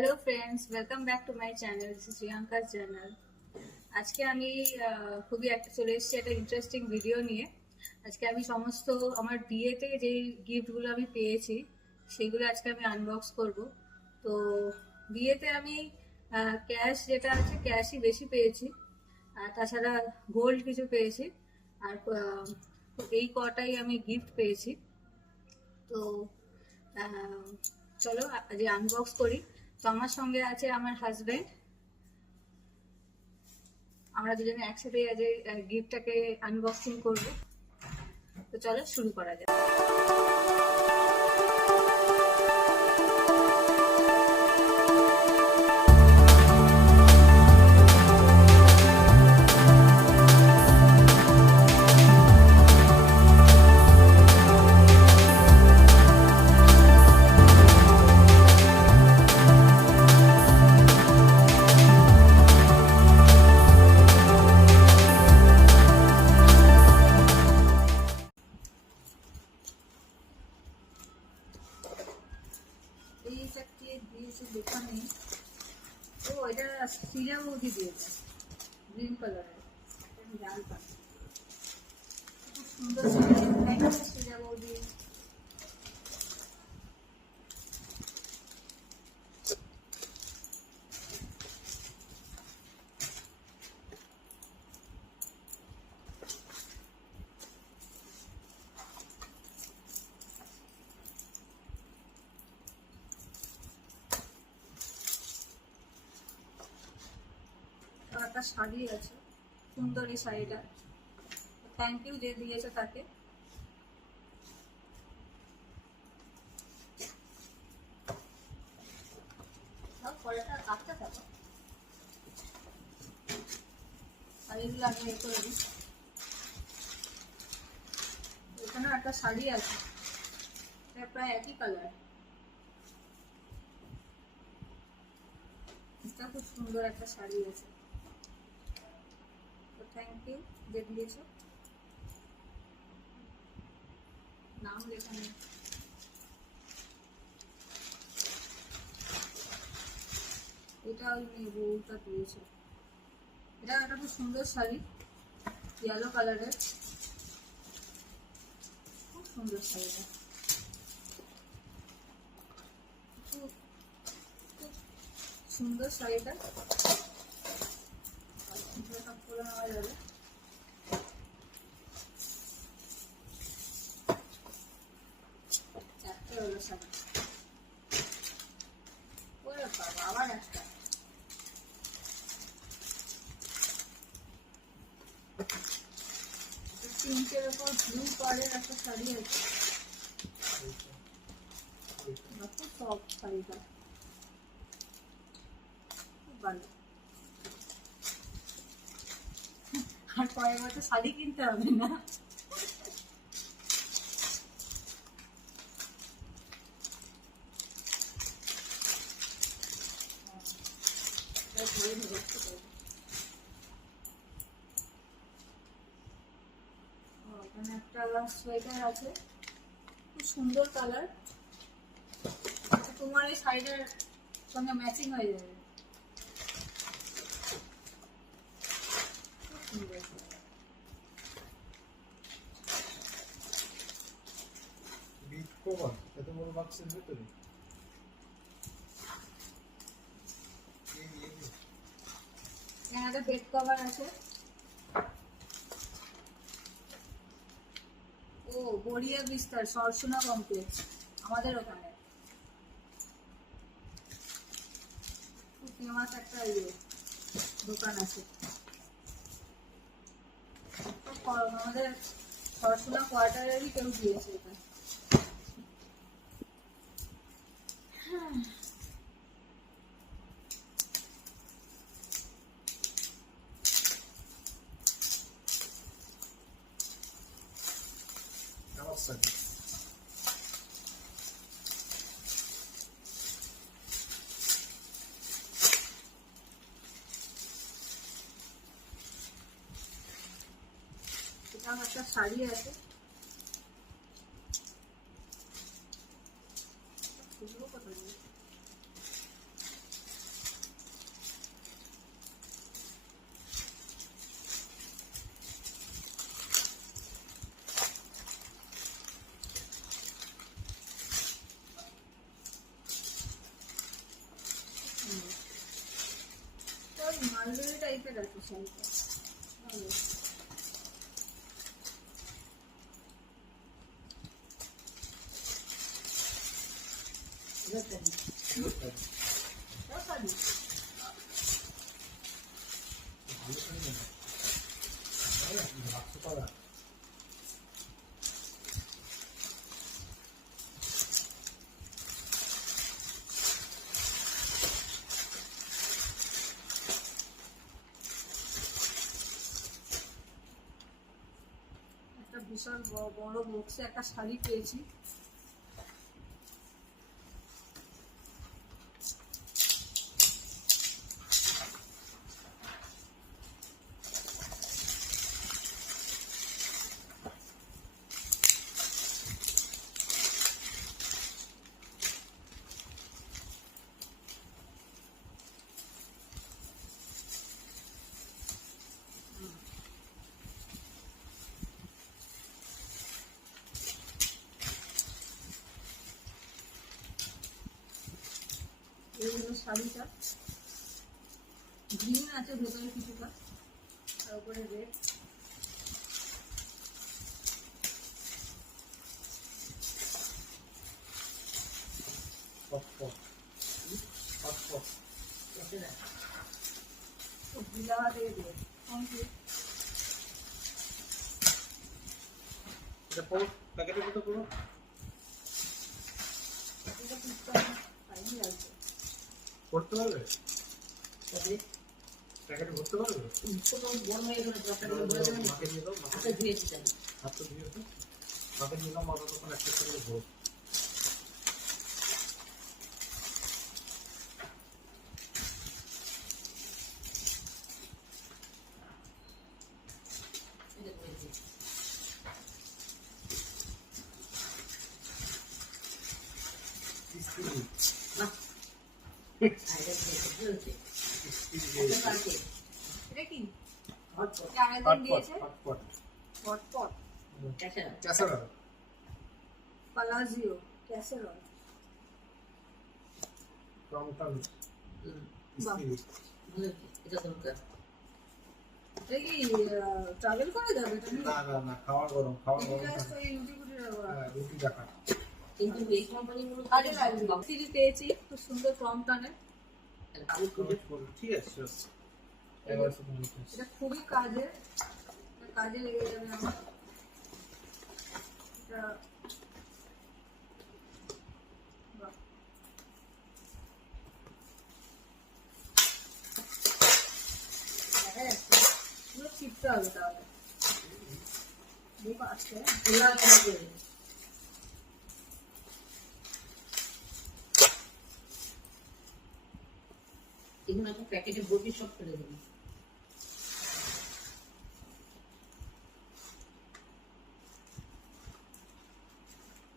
Hello friends, welcome back to my channel. This is প্রিয়াঙ্কার channel. আজকে আমি খুবই একটা চলে এসেছি একটা ইন্টারেস্টিং ভিডিও নিয়ে। আজকে আমি সমস্ত আমার বিয়েতে যে গিফটগুলো আমি পেয়েছি সেগুলো আজকে আমি আনবক্স করব। তো বিয়েতে আমি ক্যাশ যেটা আছে ক্যাশই বেশি পেয়েছি, আর তাছাড়া গোল্ড কিছু পেয়েছি। আর এই কটাই আমি গিফট পেয়েছি। তো আহ, চলো আজ আনবক্স করি। তো আমার সঙ্গে আছে আমার হাজবেন্ড। আমরা দুজনে একসাথে আজ গিফটটাকে আনবক্সিং করব। তো চলো শুরু করা যাক। এইটা কে দিয়েছে দোকানে? ও, এটা সিরা বৌদি দিয়েছে, গ্রিন কালারের। আমি জানতাম, খুব সুন্দর সিরা বৌদি। একটা শাড়ি আছে, সুন্দর এই শাড়িটা। থ্যাংক ইউ যে দিয়েছে তাকে। পরেটা কাটতে থাকো, শাড়িগুলো আমি এ করে দিই। এখানেও একটা শাড়ি আছে, এটা প্রায় একই কালার। এটা খুব সুন্দর একটা শাড়ি আছে। তো থ্যাংক ইউ যে দিয়েছো। নাম লেখা নেই। এটা ওই মেয়ে বউটা দিয়েছে। এটা একটা খুব সুন্দর শাড়ি, ইয়েলো কালারের। খুব সুন্দর শাড়িটা, খুব খুব সুন্দর শাড়িটা। সব করে নেওয়া যাবে। চারটে হলো শাড়ি। ওরে বাবা, আবার একটা। পিঙ্কের ওপর ব্লু কালারের একটা শাড়ি আছে, খুব সফট শাড়িটা, খুব ভালো। আর পরের বছর শাড়ি কিনতে হবে না। ওখানে একটা সোয়েটার আছে, খুব সুন্দর কালার। তোমার এই শাড়িটার সঙ্গে ম্যাচিং হয়ে যাবে। খুব সুন্দর। বিট কভার এত বড় বাক্সের ভেতরে এখানে একটা বেড কভার আছে। ও, গড়িয়া বিস্তার, সরসোনা কমপ্লেক্স, আমাদের ওখানে খুব ফেমাস একটা দোকান আছে। আমাদের সরসোনা কোয়ার্টারেরই কেউ দিয়েছে এটা। আমার সাথে এখানে একটা শাড়ি আছে, মালবেরি টাইপের আছে শাড়িটা। ভালো। এটাও শাড়ি। ভালো শাড়ি নেই। বাক্স করা। একটা বিশাল বড় বক্সে একটা শাড়ি পেয়েছি। এই হলো শাড়িটা। গ্রিন আছে ভেতরে কিছুটা, তার উপরে রেড। Pop pop. ঢিলা দিয়ে দিয়ে কমপ্লিট। এটা পুরো প্যাকেটের মতো পুরো এটা পিসটা ফাইন লাগবে। করতে পারবে? প্যাকেটে ভরতে পারবে? মাকে দিয়ে দাও, হাতে দিয়ে দাও। মাকে দিয়ে দাও, মাথা তখন একটা করে ভরো। এটা কি? এটা আয়োজন দিয়েছে হটপট ক্যাসারোল পালাজিও ক্যাসেরল। টমটম বাহ। স্টিল। এটা কি ট্রাভেল করে যাবে? এটা নিয়ে? না খাওয়া গরম Just থাকে। ওই রুটি-ফুটি রাখা। হ্যাঁ, রুটি দেখা কিন্তু এই কোম্পানিগুলো কাজে লাগবে। সিঁড়ি পেয়েছি খুব সুন্দর টমটনের। ঠিক আছে এবার শুধু নিতে এটা খুবই কাজের, এটা কাজে লেগে যাবে আমার। এটা বাহ। দেখা যাচ্ছে? পুরো চিপতে হবে তাহলে। বুক আছে। খোলা থাকবে। এগুলো একটা প্যাকেটে ভর্তি সব ফেলে দেবে।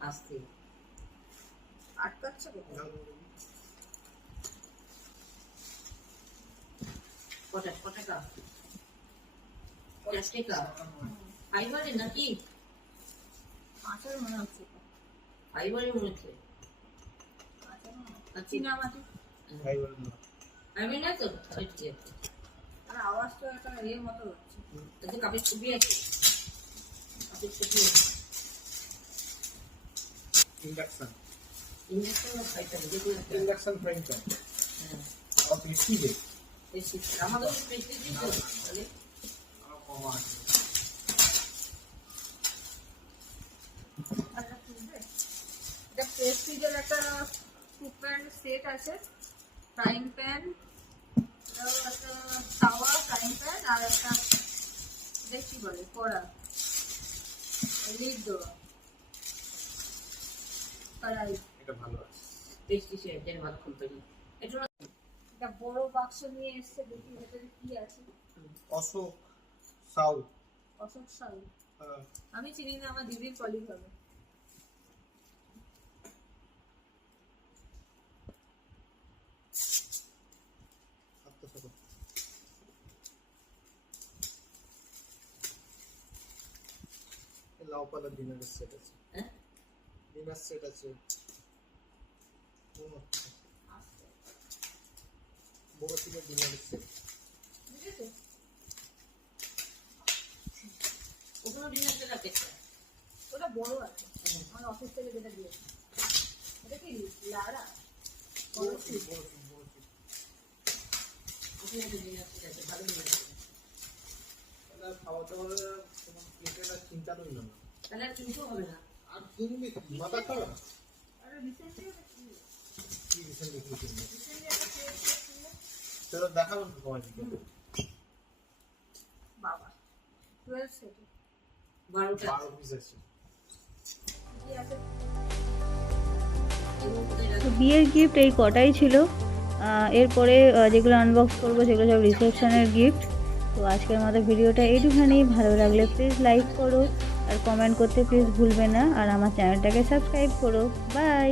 আস্তে আটকাচ্ছে কোথায়? কটাকা 50 টাকা ফাইবারে নাকি কাঁচের মনে হচ্ছে তো। ফাইবারে মনে হচ্ছে কাঁচের মনে হচ্ছে। চীনামাটি। ফাইবার না আমি না তো তাহলে ঠিক আছে। আর আওয়াজ তো একটা এর মতো হচ্ছে। তাতে কাপের ছবি আছে, কাপের ছবি আছে। ইন্ডাকশন ইঞ্জেকশন না খাইতে হবে যেগুলো একটা। ইন্ডাকশন ফ্রাইং প্যান হ্যাঁ আর পিসি বেশি আমাদের বেশি দিতে তাহলে কম আছে আর এটা খুলবে? এটা প্রেস্টিজের একটা কুকার সেট আছে, ফ্রাইং প্যান, এটাও একটা তাওয়া ফ্রাইং প্যান, আর একটা এটা কি বলে কড়া, লিড দেওয়া কড়াই। এটা ভালো আছে বেশি সে এর ভালো কোম্পানি এটা একটা বড় বাক্স নিয়ে এসছে, দেখি ভেতরে কি আছে। অশোক সাউ অশোক সাউ আমি চিনি না, আমার দিদির কলিগ হবে। লাউ পালার ডিনারের সেট আছে হ্যাঁ ডিনার সেট আছে বড় থেকে ডিনারের সেট প্যাকেটটা। ওটা বড় আছে আমার অফিস থেকে যেটা দিয়েছে। এটা কি লাড়া? বড় piece? ওখানে একটা নিয়ে আসতে গেছে, ভালো নিয়ে আসতে। তাহলে খাওয়া দাওয়ার তোমার পেটের আর চিন্তা রইল না। তাহলে আর কিনতেও হবে না। আর কিনবে কি? মাথা খারাপ? আরে রিসেন্টলি কি রিসেন্টলি কি কিনবে? একটা প্লেট ছিল। চলো দেখাবেন তো তোমার দিকে। বাবা 12 সেট 12টা 12 পিস আছে। কি আছে? এগুলো কোথায় তো রাখবো? বিয়ের গিফট এই কটাই ছিল। এরপরে যেগুলো আনবক্স করবো সেগুলো সব রিসেপশনের গিফট। তো আজকের মতো ভিডিওটা এইটুখানি। ভালো লাগলে প্লিজ লাইক করো আর কমেন্ট করতে প্লিজ ভুলবে না, আর আমার চ্যানেলটাকে সাবস্ক্রাইব করো। বাই।